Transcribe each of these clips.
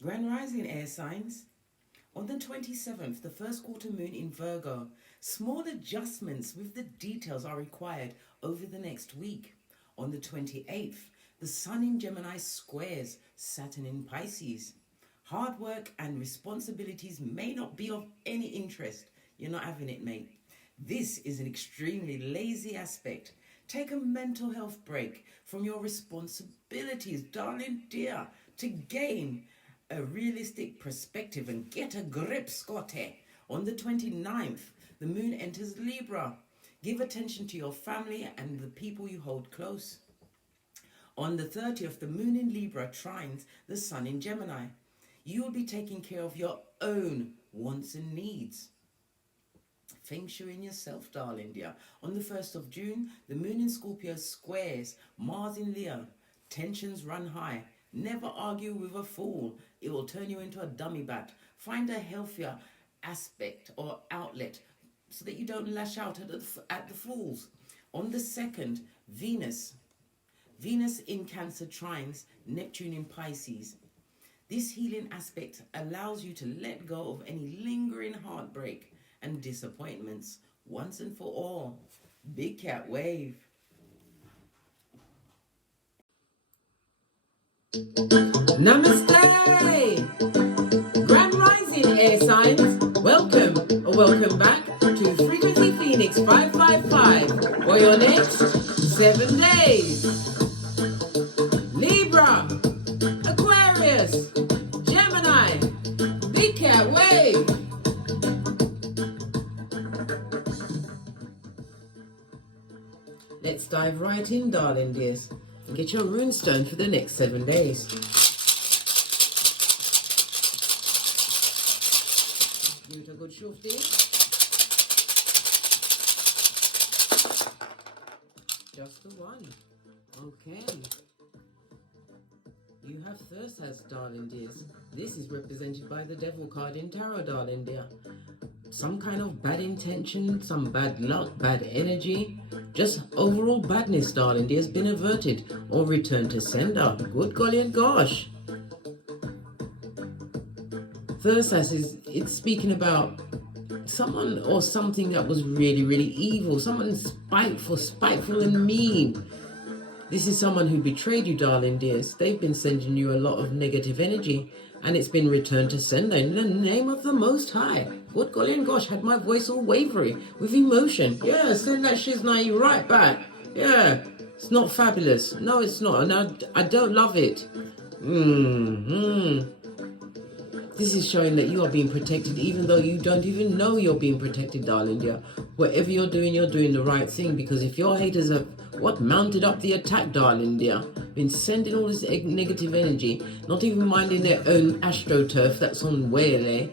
Grand Rising air signs. On the 27th, the first quarter moon in Virgo. Small adjustments with the details are required over the next week. On the 28th, the Sun in Gemini squares Saturn in Pisces. Hard work and responsibilities may not be of any interest. You're not having it, mate. This is an extremely lazy aspect. Take a mental health break from your responsibilities, darling dear, to gain a realistic perspective and get a grip, Scotty. On the 29th, the moon enters Libra. Give attention to your family and the people you hold close. On the 30th, the moon in Libra trines the Sun in Gemini. You will be taking care of your own wants and needs. Feng Shui in yourself, darling dear. On the 1st of June, the moon in Scorpio squares Mars in Leo. Tensions run high. Never argue with a fool. It will turn you into a dummy bat. Find a healthier aspect or outlet so that you don't lash out at the fools. On the 2nd, Venus in Cancer trines Neptune in Pisces. This healing aspect allows you to let go of any lingering heartbreak and disappointments once and for all. Big cat wave. Namaste! Grand Rising air signs. Welcome back to Frequency Phoenix 555 for your next 7 days. Libra, Aquarius, Gemini, Big Cat Wave. Let's dive right in, darling dears, and get your runestone for the next 7 days. Give it a good shufty. Just the one. Okay. You have Thursday, darling dears. This is represented by the Devil card in Tarot, darling dear. Some kind of bad intention, some bad luck, bad energy, just overall badness, darling dear, has been averted or returned to sender. Good golly and gosh. Thursday it's speaking about someone or something that was really, really evil. Someone spiteful and mean. This is someone who betrayed you, darling dears. They've been sending you a lot of negative energy, and it's been returned to sender in the name of the Most High. Good golly and gosh, had my voice all wavery with emotion. Yeah, send that shiznai right back. Yeah, it's not fabulous. No, it's not, and I don't love it. This is showing that you are being protected even though you don't even know you're being protected, darling dear. Whatever you're doing the right thing, because if your haters have mounted up the attack, darling dear, been sending all this negative energy, not even minding their own astroturf that's on layaway,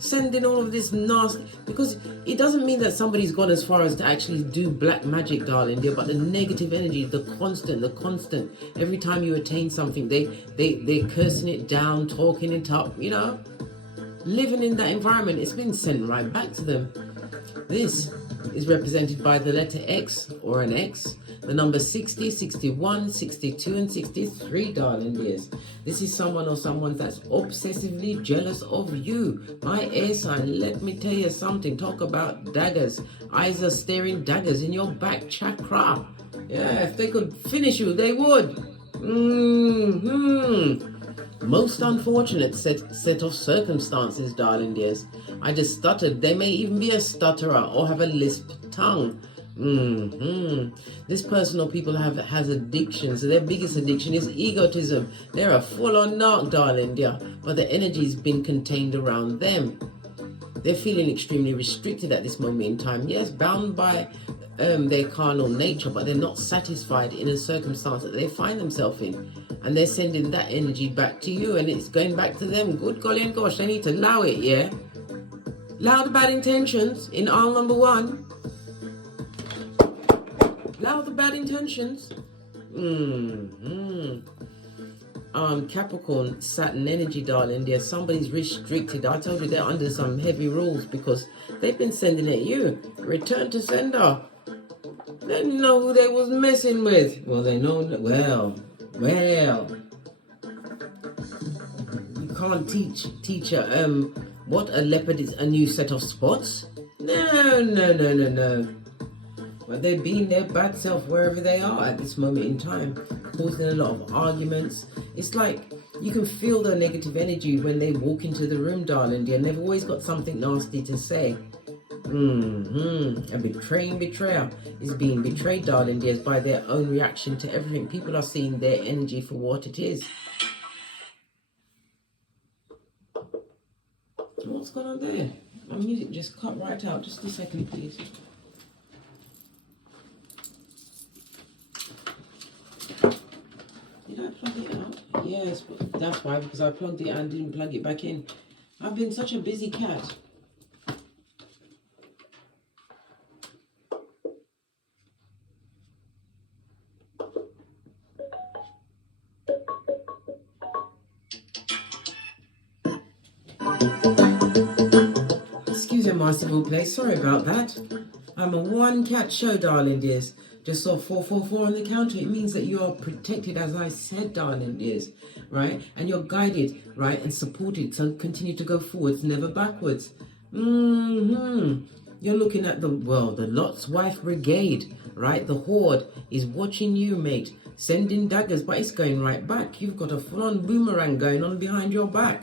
sending all of this nasty, because it doesn't mean that somebody's gone as far as to actually do black magic, darling dear, but the negative energy, the constant, every time you attain something, they're cursing it down, talking it up, living in that environment. It's been sent right back to them. This is represented by the letter X or an X, the number 60, 61, 62, and 63, darling dears. This is someone or someone that's obsessively jealous of you. My air sign, let me tell you something. Talk about daggers. Eyes are staring daggers in your back chakra. Yeah, if they could finish you, they would. Most unfortunate set of circumstances, darling dears. I just stuttered. They may even be a stutterer or have a lisp tongue. This person or people has addictions. So their biggest addiction is egotism. They're a full-on narc, darling dear, but the energy's been contained around them. They're feeling extremely restricted at this moment in time. Yes, bound by their carnal nature, but they're not satisfied in a circumstance that they find themselves in. And they're sending that energy back to you, and it's going back to them. Good golly and gosh, they need to allow it, yeah? Allow the bad intentions in aisle number 1. Allow the bad intentions. Capricorn, Saturn energy, darling dear. Somebody's restricted. I told you they're under some heavy rules because they've been sending at you. Return to sender. They know who they was messing with. Well, they know. Well, Well, you can't teach what a leopard is a new set of spots. No. But they're being their bad self wherever they are at this moment in time, causing a lot of arguments. It's like you can feel the negative energy when they walk into the room, darling dear, and they've always got something nasty to say. A betraying betrayer is being betrayed, darling dears, by their own reaction to everything. People are seeing their energy for what it is. What's going on there? My music just cut right out. Just a second, please. Did I plug it out? Yes, that's why, because I plugged it out and didn't plug it back in. I've been such a busy cat. Excuse me, my civil place. Sorry about that. I'm a one cat show, darling dears. Just saw 444 on the counter. It means that you are protected, as I said, darling dears, right? And you're guided, right, and supported. So continue to go forwards, never backwards. You're looking at the Lot's wife brigade, right? The horde is watching you, mate, sending daggers, but it's going right back. You've got a full-on boomerang going on behind your back.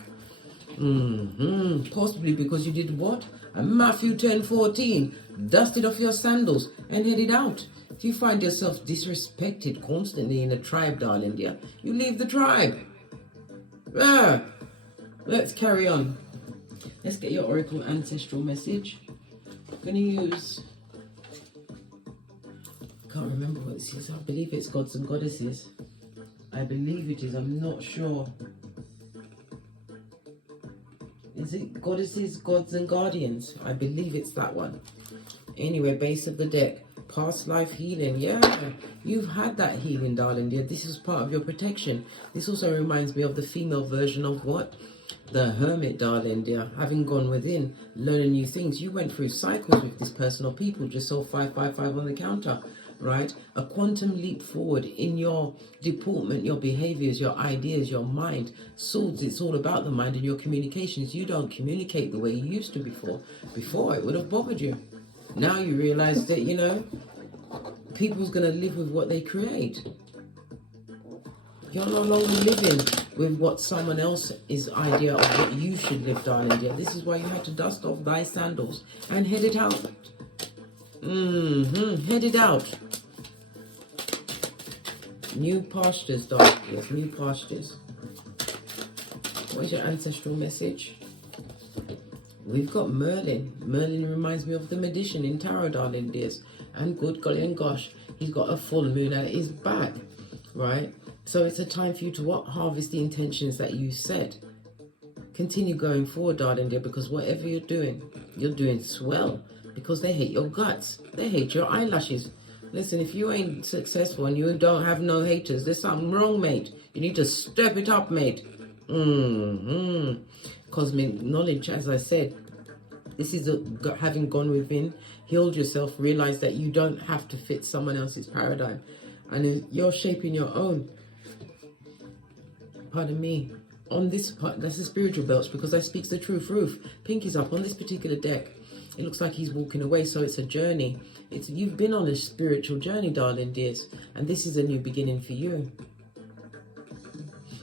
Possibly because you did what? A Matthew 10:14, dusted off your sandals and headed out. If you find yourself disrespected constantly in a tribe, darling dear, you leave the tribe. Let's carry on. Let's get your Oracle Ancestral message. I'm going to use... can't remember what this is. I believe it's Gods and Goddesses. I believe it is. I'm not sure. Is it Goddesses, Gods and Guardians? I believe it's that one. Anyway, base of the deck. Past life healing. Yeah, you've had that healing, darling dear. This is part of your protection. This also reminds me of the female version of what? The Hermit, darling dear. Having gone within, learning new things. You went through cycles with this person or people. Just saw 555 on the counter. Right? A quantum leap forward in your deportment, your behaviors, your ideas, your mind. Swords, it's all about the mind and your communications. You don't communicate the way you used to before. Before, it would have bothered you. Now you realize that, you know, people's going to live with what they create. You're no longer living with what someone else's idea of what you should live, darling dear. This is why you had to dust off thy sandals and head it out. Headed out. New pastures, darling dears, new pastures. What is your ancestral message? We've got Merlin. Merlin reminds me of the magician in tarot, darling dears. And good golly and gosh, he's got a full moon at his back, right? So it's a time for you to what? Harvest the intentions that you set. Continue going forward, darling dear, because whatever you're doing swell. Because they hate your guts. They hate your eyelashes. Listen, if you ain't successful and you don't have no haters, there's something wrong, mate. You need to step it up, mate. Cosmic knowledge, as I said. This is having gone within, healed yourself, realize that you don't have to fit someone else's paradigm. And you're shaping your own. Pardon me. On this part, that's the spiritual belts, because I speaks the truth. Roof. Pinky's up on this particular deck. It looks like he's walking away, so it's a journey. You've been on a spiritual journey, darling dears, and this is a new beginning for you.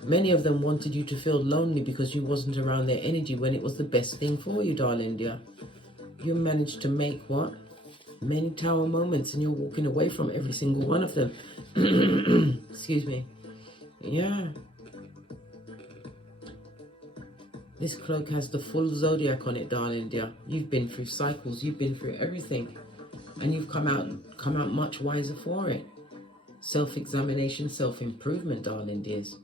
Many of them wanted you to feel lonely because you wasn't around their energy when it was the best thing for you, darling dear. You managed to make what? Many tower moments, and you're walking away from every single one of them. Excuse me. Yeah. This cloak has the full zodiac on it, darling dear. You've been through cycles. You've been through everything. And you've come out much wiser for it. Self-examination, self-improvement, darling dears.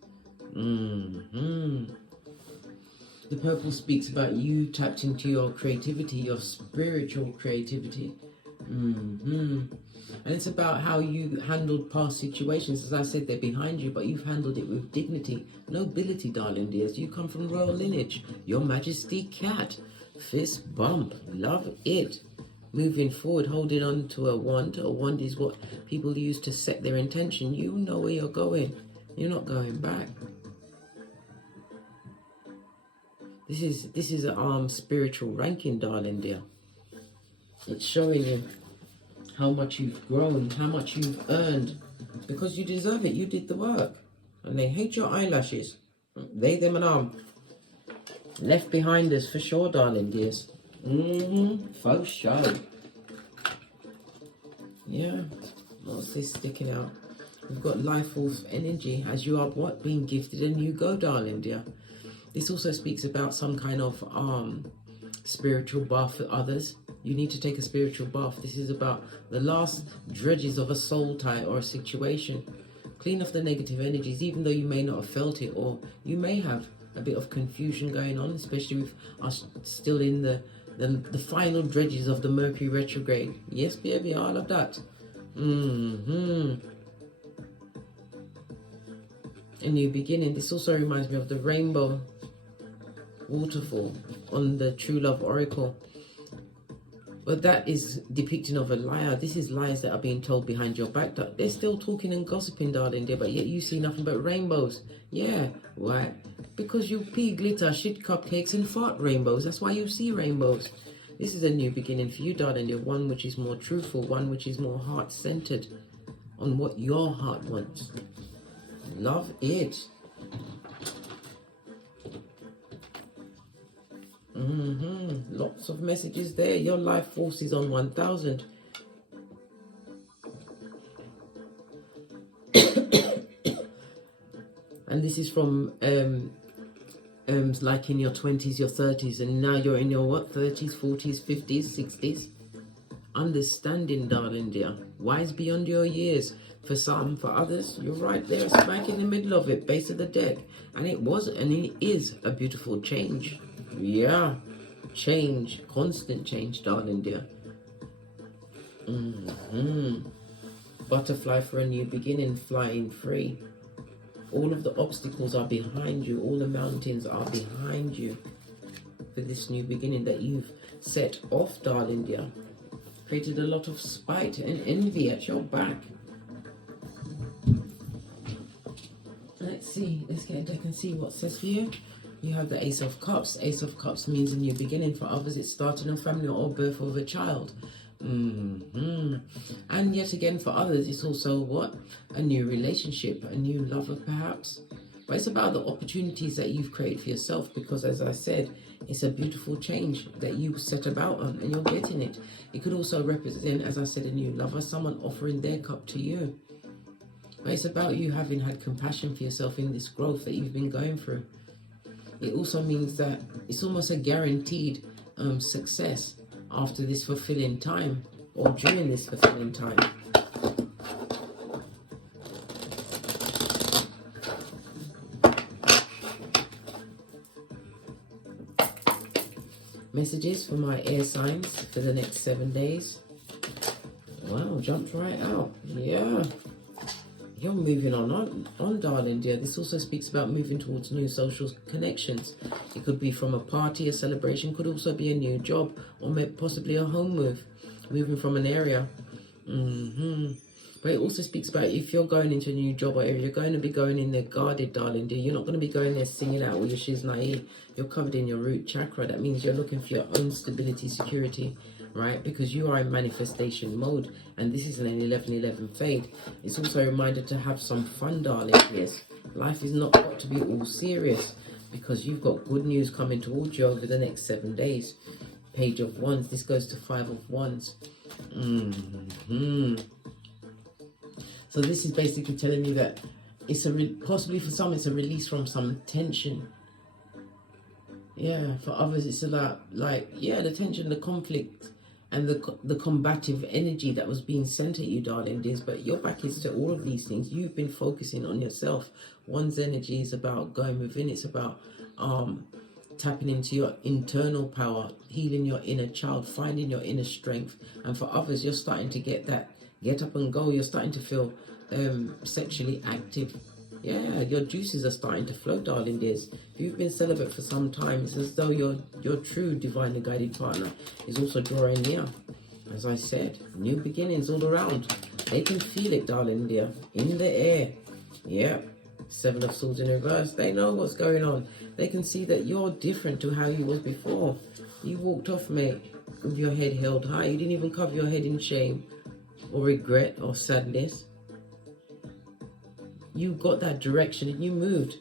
The purple speaks about you tapped into your creativity, your spiritual creativity. And it's about how you handled past situations. As I said, they're behind you, but you've handled it with dignity, nobility, darling dears. You come from royal lineage. Your Majesty cat. Fist bump. Love it. Moving forward, holding on to a wand. A wand is what people use to set their intention. You know where you're going. You're not going back. This is a spiritual ranking, darling dear. It's showing you how much you've grown, how much you've earned, because you deserve it. You did the work, and they hate your eyelashes. They, them, and left behind us for sure, darling dears. For sure. Yeah. What's this sticking out? We've got life force energy as you are what? Being gifted, and you go, darling dear. This also speaks about some kind of spiritual bath for others. You need to take a spiritual bath. This is about the last dredges of a soul tie or a situation. Clean off the negative energies, even though you may not have felt it, or you may have a bit of confusion going on, especially with us still in the final dredges of the Mercury retrograde. Yes, baby, all of that. A new beginning. This also reminds me of the rainbow waterfall on the True Love Oracle. But that is depicting of a liar. This is lies that are being told behind your back. They're still talking and gossiping, darling dear, but yet you see nothing but rainbows. Yeah, why? Because you pee glitter, shit cupcakes, and fart rainbows. That's why you see rainbows. This is a new beginning for you, darling dear. One which is more truthful, one which is more heart-centered on what your heart wants. Love it. Lots of messages there. Your life force is on 1000. And this is from like in your 20s, your 30s, and now you're in your what? 30s, 40s, 50s, 60s. Understanding, darling dear. Wise beyond your years. For some, for others, you're right there, smack in the middle of it, base of the deck. And it was, and it is a beautiful change. Yeah, change, constant change, darling dear. Butterfly for a new beginning, flying free. All of the obstacles are behind you. All the mountains are behind you for this new beginning that you've set off, darling dear. Created a lot of spite and envy at your back. Let's see, let's get a deck and see what it says for you. You have the Ace of Cups. Ace of Cups means a new beginning. For others, it's starting a family or birth of a child. And yet again, for others, it's also what? A new relationship, a new lover perhaps. But it's about the opportunities that you've created for yourself, because as I said, it's a beautiful change that you set about on and you're getting it. It could also represent, as I said, a new lover, someone offering their cup to you. But it's about you having had compassion for yourself in this growth that you've been going through. It also means that it's almost a guaranteed success after this fulfilling time, or during this fulfilling time. Messages for my air signs for the next 7 days. Wow, jumped right out. Yeah. You're moving on, darling dear. This also speaks about moving towards new social connections. It could be from a party, a celebration, could also be a new job, or possibly a home move, moving from an area. But it also speaks about if you're going into a new job or area, you're going to be going in there guarded, darling dear. You're not going to be going there singing out all your shiznai. You're covered in your root chakra. That means you're looking for your own stability, security, right? Because you are in manifestation mode, and this is an 11-11 fade. It's also a reminder to have some fun, darling. Yes, life is not got to be all serious, because you've got good news coming towards you over the next 7 days. Page of Wands. This goes to 5 of Wands. So this is basically telling me that it's possibly for some it's a release from some tension. Yeah, for others it's about the tension, the conflict, and the combative energy that was being sent at you, darling dears. But your back is to all of these things. You've been focusing on yourself. One's energy is about going within. It's about tapping into your internal power, healing your inner child, finding your inner strength. And for others, you're starting to get that get up and go. You're starting to feel sexually active. Yeah, your juices are starting to flow, darling dears. If you've been celibate for some time, it's as though your true divinely guided partner is also drawing near. As I said, new beginnings all around. They can feel it, darling dear, in the air. Yeah, Seven of Swords in reverse. They know what's going on. They can see that you're different to how you was before. You walked off, mate, with your head held high. You didn't even cover your head in shame or regret or sadness. You got that direction and you moved.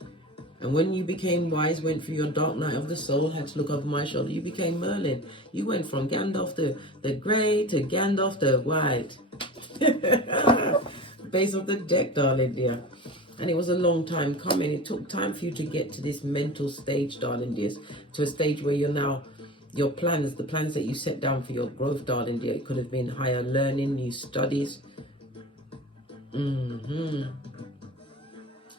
And when you became wise, went through your dark night of the soul, had to look over my shoulder, you became Merlin. You went from Gandalf the grey to Gandalf the white. Base of the deck, darling dear. And it was a long time coming. It took time for you to get to this mental stage, darling dears. To a stage where you're now, your plans, the plans that you set down for your growth, darling dear. It could have been higher learning, new studies.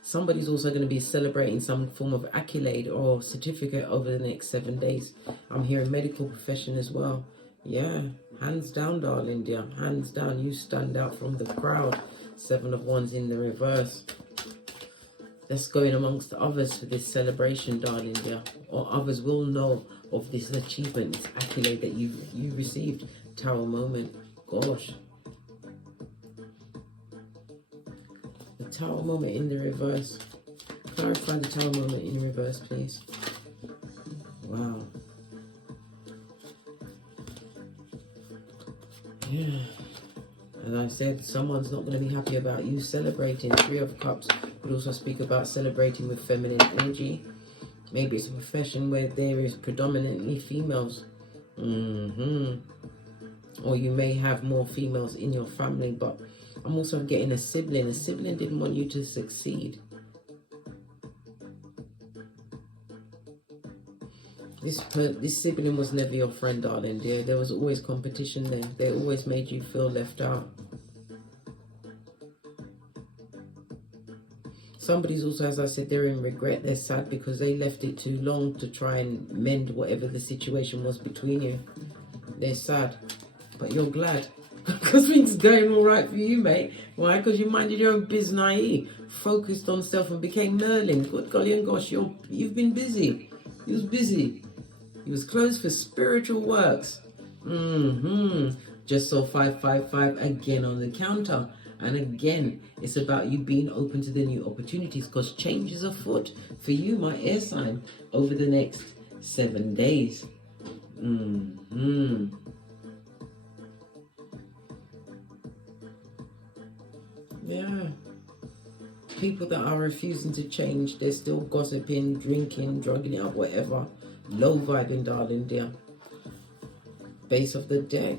Somebody's also going to be celebrating some form of accolade or certificate over the next 7 days. I'm hearing medical profession as well. Yeah, hands down, darling dear. Hands down, you stand out from the crowd. Seven of Wands in the reverse. That's going amongst others for this celebration, darling dear. Or others will know of this achievement, this accolade that you received. Tower moment. Gosh. The Tower moment in the reverse. Clarify the Tower moment in reverse, please. Wow. Yeah. As I said, someone's not going to be happy about you celebrating. Three of Cups could also speak about celebrating with feminine energy. Maybe it's a profession where there is predominantly females. Or you may have more females in your family, but I'm also getting a sibling. A sibling didn't want you to succeed. This sibling was never your friend, darling dear. There was always competition there. They always made you feel left out. Somebody's also, as I said, they're in regret. They're sad because they left it too long to try and mend whatever the situation was between you. They're sad, but you're glad because things are going all right for you, mate. Why? Because you minded your own business, focused on self and became Merlin. Good golly and gosh, you've been busy. He was busy. He was closed for spiritual works. Just saw 555 again on the counter. And again, it's about you being open to the new opportunities because change is afoot for you, my air sign, over the next 7 days. Yeah. People that are refusing to change, they're still gossiping, drinking, drugging it up, whatever. Low vibing, darling dear. Base of the deck.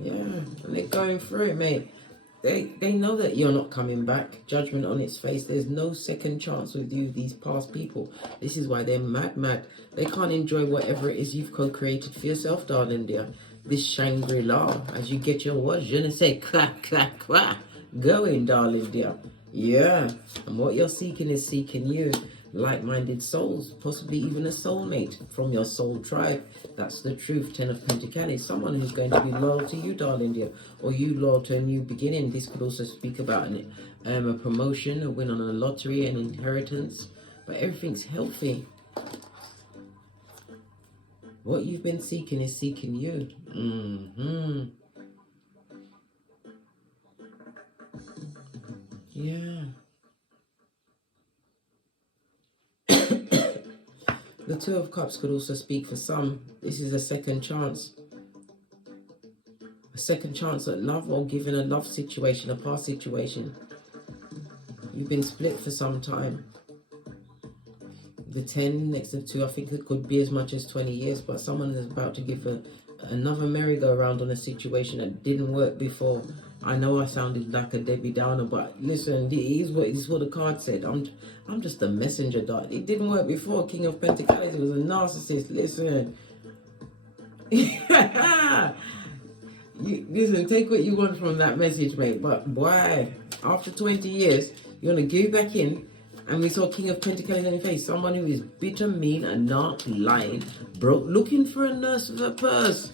Yeah, and they're going through it, mate. They know that you're not coming back. Judgment on its face. There's no second chance with you, these past people. This is why they're mad. They can't enjoy whatever it is you've co-created for yourself, darling dear. This Shangri-La, as you get your what? Je ne sais quoi, going, darling dear. Yeah, and what you're seeking is seeking you. Like-minded souls, possibly even a soulmate from your soul tribe. That's the truth. 10 of Pentacles. Someone who's going to be loyal to you, darling dear, or you loyal to a new beginning. This could also speak about a promotion, a win on a lottery, an inheritance. But everything's healthy. What you've been seeking is seeking you. Yeah. The Two of Cups could also speak for some. This is a second chance. A second chance at love or given a love situation, a past situation. You've been split for some time. The 10 next to 2, I think it could be as much as 20 years, but someone is about to give another merry-go-round on a situation that didn't work before. I know I sounded like a Debbie Downer, but listen, this is what the card said. I'm just a messenger, dog. It didn't work before. King of Pentacles, it was a narcissist. Listen. Listen, take what you want from that message, mate. But why? After 20 years, you want to go back in, and we saw King of Pentacles in your face. Someone who is bitter, mean, and not lying, broke, looking for a nurse with a purse.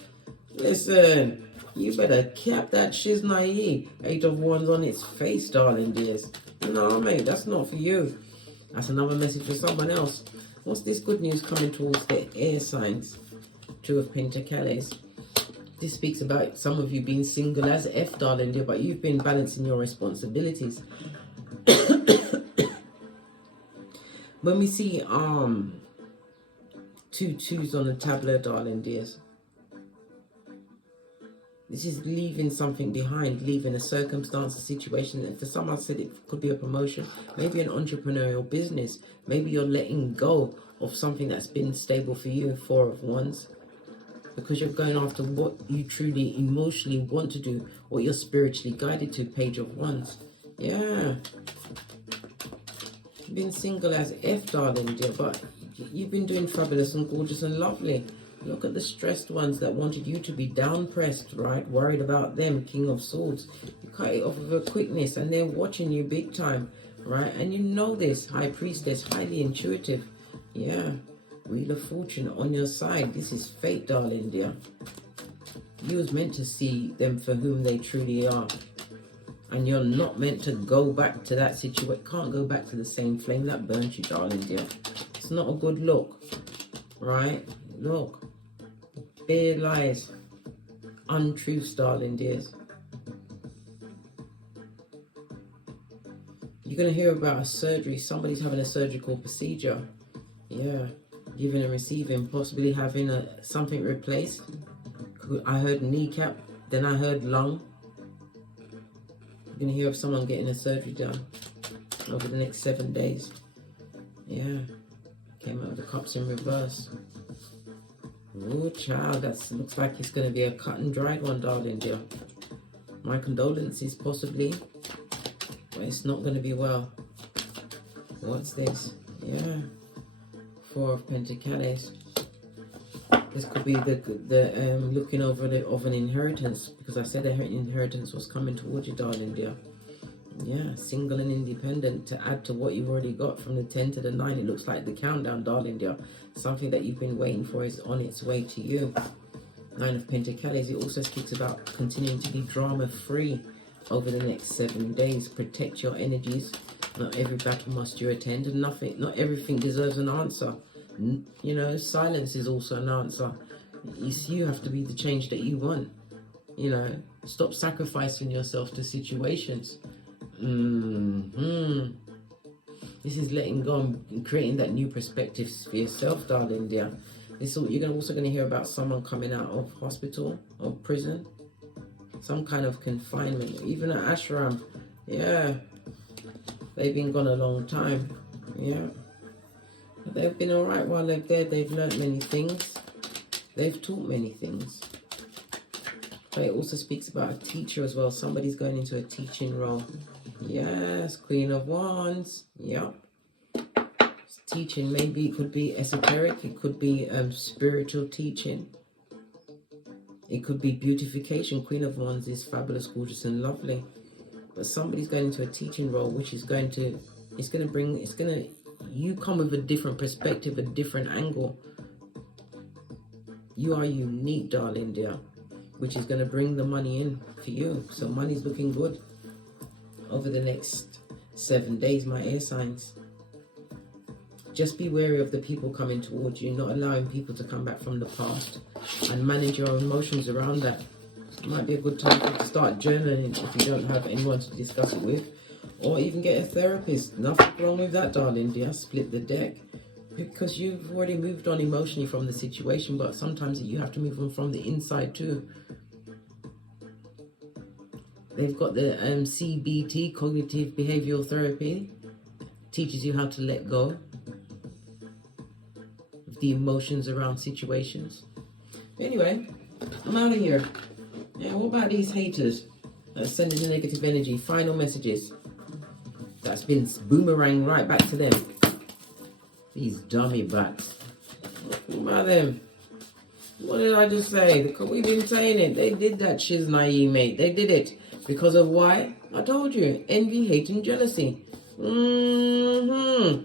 Listen. You better cap that shiznai. 8 of Wands on its face, darling dears. No, mate, that's not for you. That's another message for someone else. What's this good news coming towards the air signs? 2 of Pentacles. This speaks about some of you being single as F, darling dear, but you've been balancing your responsibilities. When we see 2 2s on the tableau, darling dears, this is leaving something behind, leaving a circumstance, a situation. And for some, I said it could be a promotion, maybe an entrepreneurial business. Maybe you're letting go of something that's been stable for you, 4 of Wands, because you're going after what you truly emotionally want to do, what you're spiritually guided to, Page of Wands. Yeah. You've been single as F, darling dear, but you've been doing fabulous and gorgeous and lovely. Look at the stressed ones that wanted you to be down pressed, right? Worried about them, King of Swords. You cut it off with a quickness and they're watching you big time, right? And you know this, High Priestess, highly intuitive. Yeah. Wheel of Fortune on your side. This is fate, darling dear. You was meant to see them for whom they truly are. And you're not meant to go back to that situation. Can't go back to the same flame that burnt you, darling dear. It's not a good look, right? Look. Bare lies. Untruths, darling dears. You're going to hear about a surgery. Somebody's having a surgical procedure. Yeah. Giving and receiving. Possibly having something replaced. I heard kneecap. Then I heard lung. You're going to hear of someone getting a surgery done over the next 7 days. Yeah. Came out of the Cups in reverse. Oh, child, that looks like it's going to be a cut and dried one, darling dear. My condolences, possibly. But it's not going to be well. What's this? Yeah. 4 of Pentacles. This could be the looking over of an inheritance, because I said an inheritance was coming towards you, darling dear. Yeah, single and independent, to add to what you've already got from the 10 to the 9. It looks like the countdown, darling dear. Something that you've been waiting for is on its way to you. 9 of Pentacles. It also speaks about continuing to be drama free over the next 7 days. Protect your energies. Not every battle must you attend, and not everything deserves an answer. You know, silence is also an answer. You have to be the change that you want. You know, stop sacrificing yourself to situations. This is letting go and creating that new perspective for yourself, darling dear. You're also going to hear about someone coming out of hospital or prison, some kind of confinement, even an ashram. Yeah, they've been gone a long time. Yeah, but they've been all right while they're there. They've learned many things. They've taught many things. But it also speaks about a teacher as well. Somebody's going into a teaching role. Yes, Queen of Wands. Yep. Teaching, maybe it could be esoteric. It could be spiritual teaching. It could be beautification. Queen of Wands is fabulous, gorgeous, and lovely. But somebody's going into a teaching role, which is you come with a different perspective, a different angle. You are unique, darling dear, which is going to bring the money in for you. So money's looking good over the next 7 days, my air signs. Just be wary of the people coming towards you, not allowing people to come back from the past, and manage your emotions around that. It might be a good time to start journaling if you don't have anyone to discuss it with, or even get a therapist. Nothing wrong with that, darling dear. Split the deck, because you've already moved on emotionally from the situation, but sometimes you have to move on from the inside too. They've got the CBT, Cognitive Behavioral Therapy, teaches you how to let go of the emotions around situations. But anyway, I'm out of here. Yeah, what about these haters that are sending the negative energy? Final messages. That's been boomerang right back to them. These dummy bats. What about them? What did I just say? We've been saying it. They did that shiz naive, mate. They did it. Because of why? I told you. Envy, hate, and jealousy. And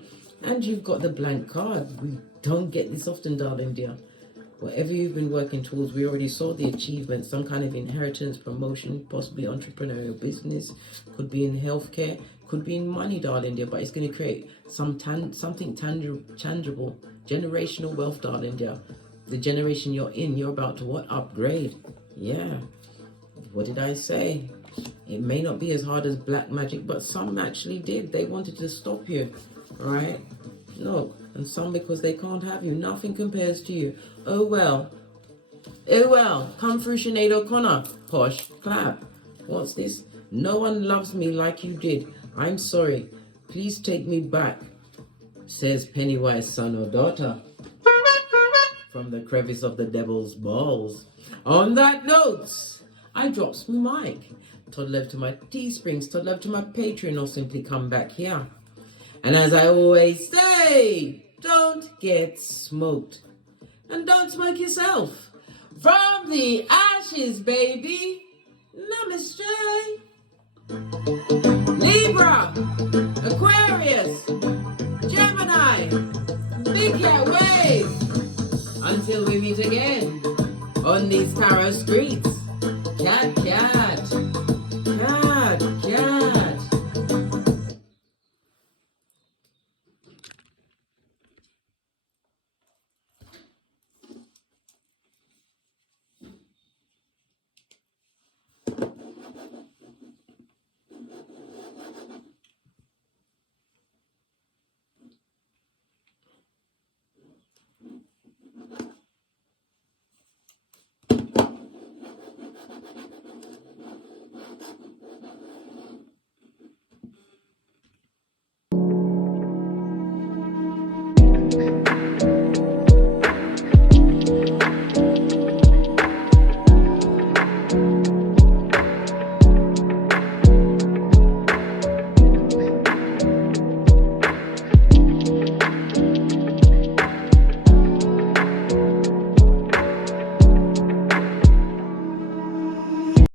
you've got the blank card. We don't get this often, darling dear. Whatever you've been working towards, we already saw the achievement. Some kind of inheritance, promotion, possibly entrepreneurial business. Could be in healthcare. Could be in money, darling dear. But it's going to create something tangible. Generational wealth, darling dear. The generation you're in, you're about to what? Upgrade. Yeah. What did I say? It may not be as hard as black magic, but some actually did. They wanted to stop you, right? No, and some because they can't have you. Nothing compares to you. Oh well. Oh well. Come through Sinead O'Connor. Posh. Clap. What's this? No one loves me like you did. I'm sorry. Please take me back, says Pennywise son or daughter from the crevice of the devil's balls. On that note, I drops my mic. Todd love to my Teesprings, Todd love to my Patreon, or simply come back here. And as I always say, don't get smoked. And don't smoke yourself. From the ashes, baby. Namaste. Libra, Aquarius, Gemini, Big Cat Wave. Until we meet again on these tarot streets.